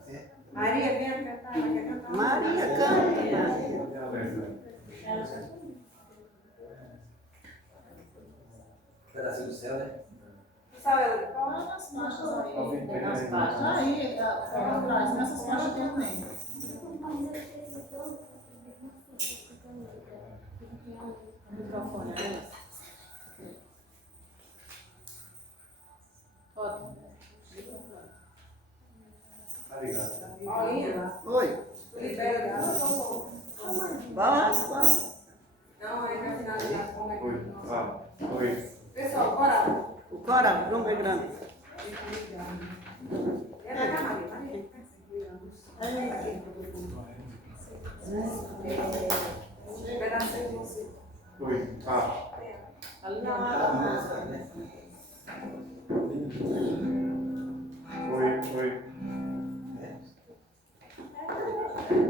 É. Maria, vem cantar. Ela quer cantar. Maria, cante. Pedacinho do céu, né? Sabe, ela Olha nas faixas aí. Nas faixas aí, atrás, nessas faixas tem também. O microfone, né? Foto. Paulinha, Oi. libera da sua. Vamos. Não, aí vai finalizar. Como é que Oi, ah, oi. Pessoal, bora. O coral, vamos ver grande. É pra cá, Maria. Pedacinho de você. Oi, ah, Ali Ela na não está, né? oi.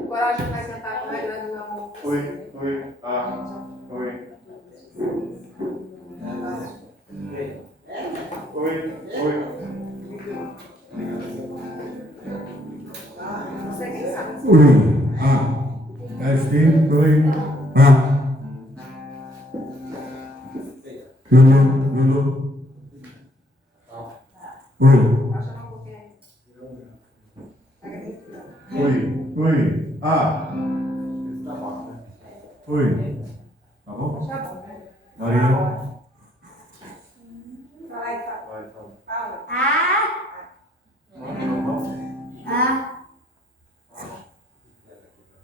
Coragem vai cantar com a grande no amor. Oi, ah, oi. Oi. Você quem sabe? Testing, doing, Lulu. Oi, Vai chamar um pouquinho aí. oi, ah, Esse tá bom, né? oi. Tá bom? Tá bom, né? Maria. Fala aí, fala. Vai, fala. Fala.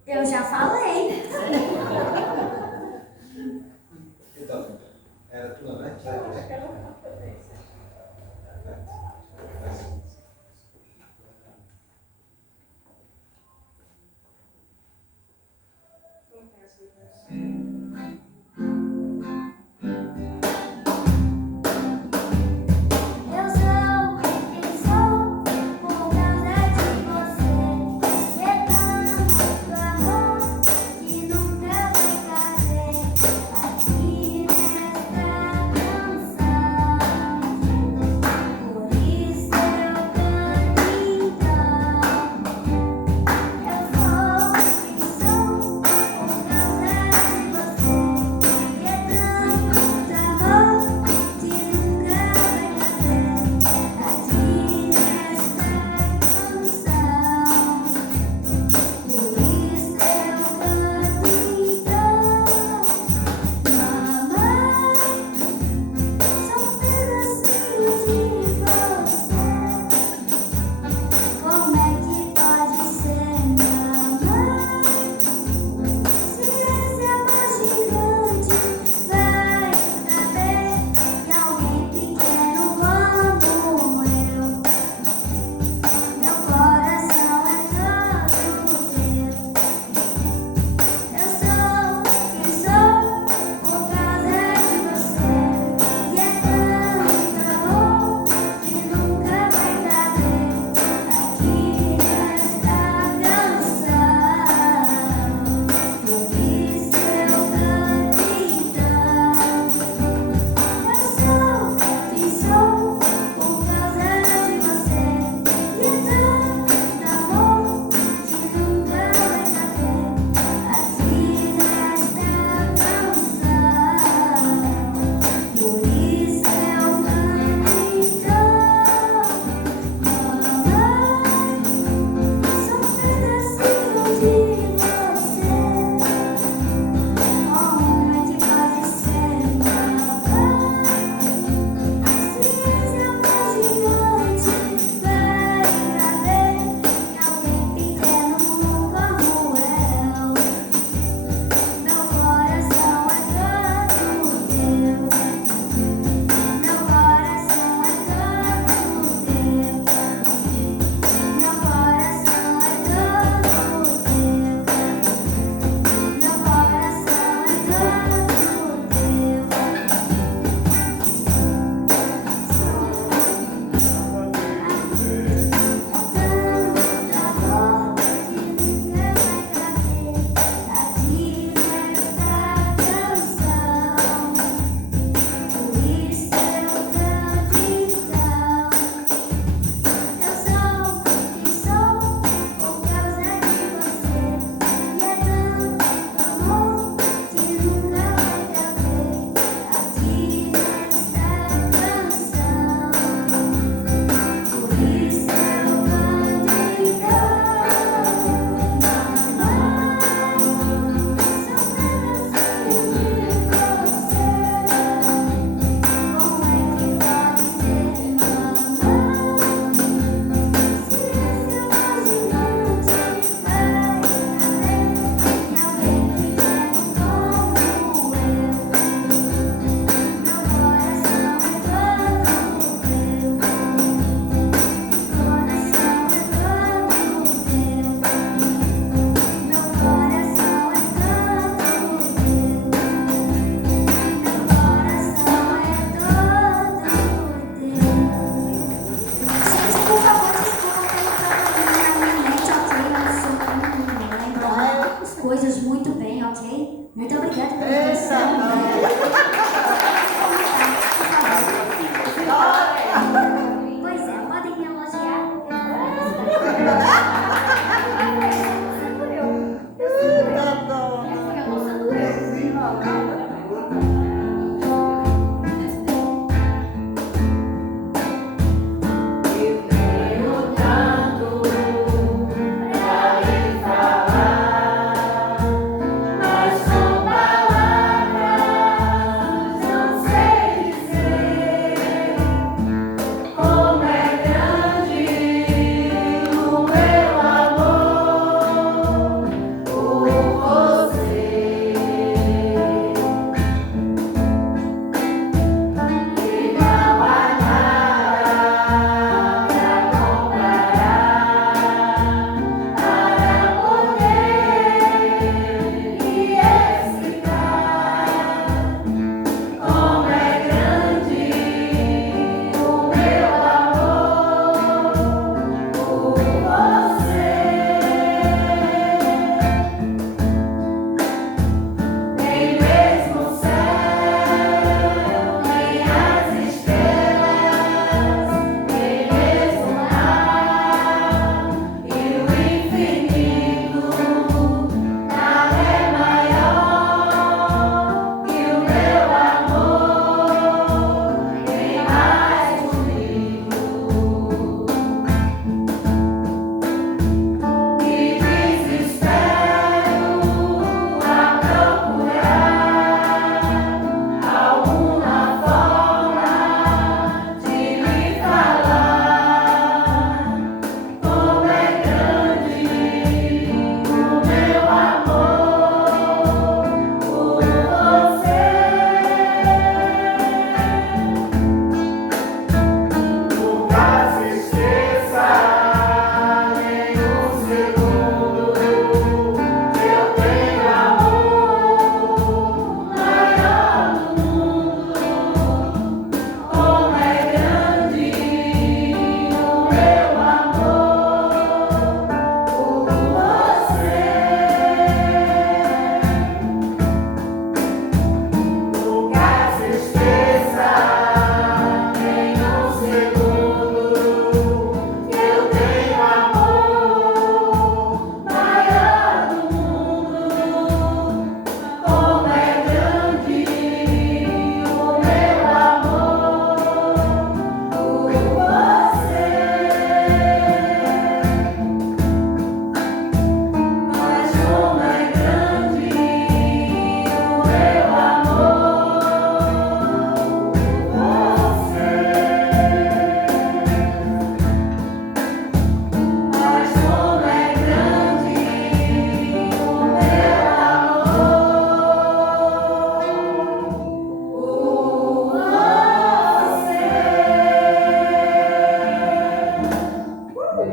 Eu já falei. Então, era tua, né? Não tem as coisas.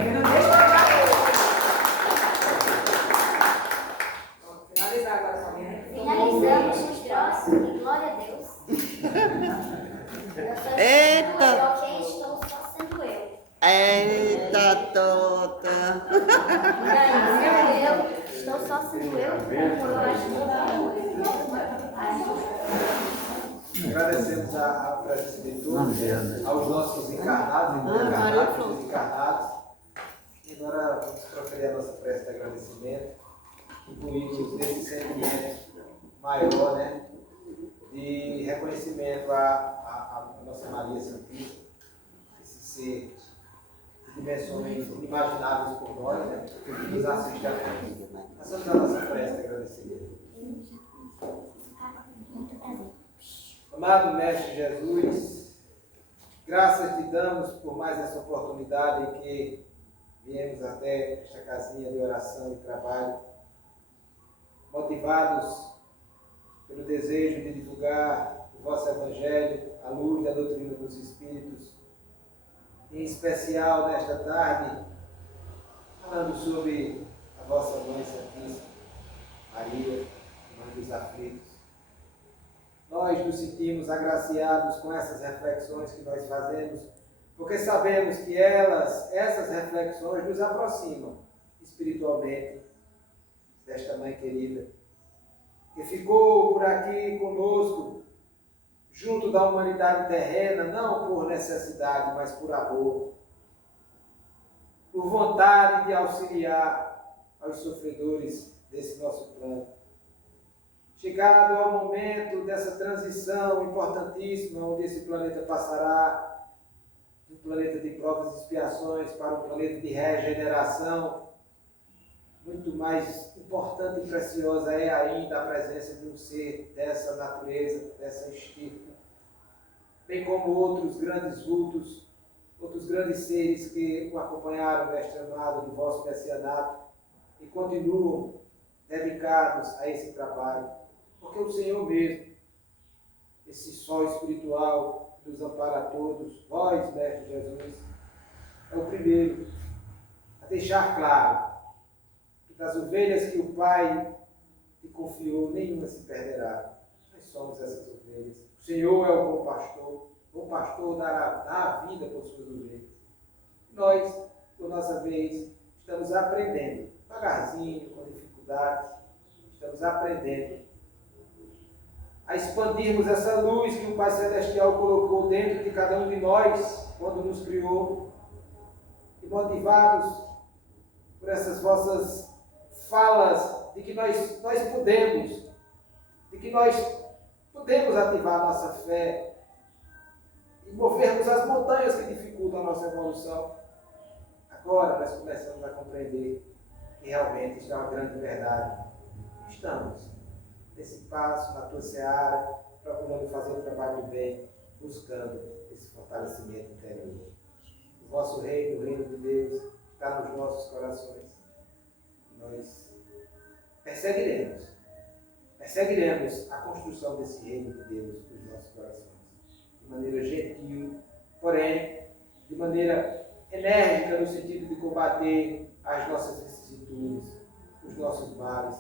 Porque não deixa de dar. Finalizar agora com a minha. Finalizamos os próximos, glória a Deus. Eita. Ok, estou só sendo eu. Eita, tota. Estou só sendo eu, como eu acho que Agradecemos a presença de todos, aos nossos encarnados e desencarnados. E agora vamos proferir a nossa prece de agradecimento, incluídos nesse sentimento maior, né, de reconhecimento à nossa Maria Santíssima, esse ser de dimensões inimagináveis por nós, né, que nos assiste a todos. Façamos a nossa prece de agradecimento. Amado Mestre Jesus, graças te damos por mais essa oportunidade em que viemos até esta casinha de oração e trabalho, motivados pelo desejo de divulgar o vosso Evangelho à luz da doutrina dos Espíritos, em especial nesta tarde, falando sobre a vossa Mãe Santíssima, Maria, Mãe dos Aflitos. Nós nos sentimos agraciados com essas reflexões que nós fazemos, porque sabemos que essas reflexões nos aproximam espiritualmente desta Mãe querida, que ficou por aqui conosco, junto da humanidade terrena, não por necessidade, mas por amor, por vontade de auxiliar aos sofredores desse nosso plano. Chegado ao momento dessa transição importantíssima, onde esse planeta passará de um planeta de provas e expiações para um planeta de regeneração, muito mais importante e preciosa é ainda a presença de um ser dessa natureza, dessa estirpe, bem como outros grandes vultos, outros grandes seres que o acompanharam, Mestre amado, no vosso messianato e continuam dedicados a esse trabalho. Porque o Senhor mesmo, esse sol espiritual que nos ampara a todos, vós, Mestre Jesus, é o primeiro a deixar claro que das ovelhas que o Pai te confiou, nenhuma se perderá. Nós somos essas ovelhas. O Senhor é o bom pastor dá a vida por suas ovelhas. Nós, por nossa vez, estamos aprendendo, devagarzinho, com dificuldades, estamos aprendendo a expandirmos essa luz que o Pai Celestial colocou dentro de cada um de nós, quando nos criou, e motivados por essas vossas falas de que nós podemos, de que nós podemos ativar a nossa fé e movermos as montanhas que dificultam a nossa evolução. Agora nós começamos a compreender que realmente isto é uma grande verdade. Estamos nesse passo, na tua seara, procurando fazer o trabalho do bem, buscando esse fortalecimento interior. O vosso reino, o reino de Deus, está nos nossos corações. Nós perseguiremos a construção desse reino de Deus nos nossos corações, de maneira gentil, porém, de maneira enérgica, no sentido de combater as nossas vicissitudes, os nossos males,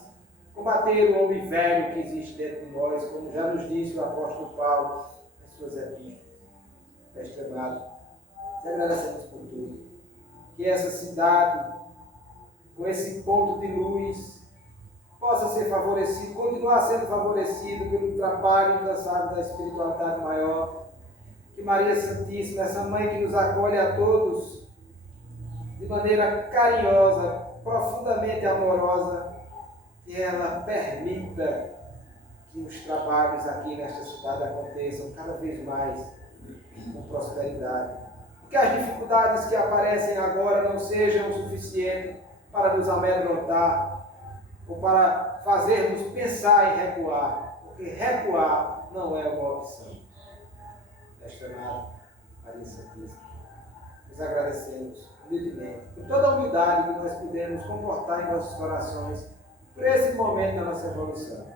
combater o homem velho que existe dentro de nós, como já nos disse o apóstolo Paulo em suas epístolas. Mestre amado, te agradecemos por tudo. Que essa cidade, com esse ponto de luz, possa ser favorecido, continuar sendo favorecido pelo trabalho incansável da espiritualidade maior. Que Maria Santíssima, essa Mãe que nos acolhe a todos de maneira carinhosa, profundamente amorosa, que ela permita que os trabalhos aqui nesta cidade aconteçam cada vez mais com prosperidade. E que as dificuldades que aparecem agora não sejam o suficiente para nos amedrontar ou para fazermos pensar em recuar, porque recuar não é uma opção. Nesta amada Maria Santíssima, nos agradecemos humildemente por toda a humildade que nós podemos comportar em nossos corações por esse momento da nossa evolução.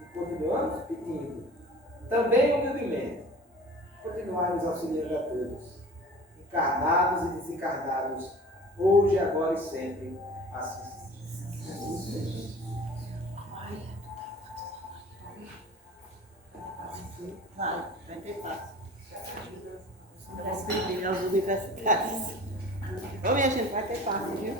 E continuamos pedindo, também humildemente, continuar nos auxiliando a todos, encarnados e desencarnados, hoje, agora e sempre. Assim seja. Vai ter fácil. Para escrever aos universitários. Ô, minha gente, vai ter fácil, viu?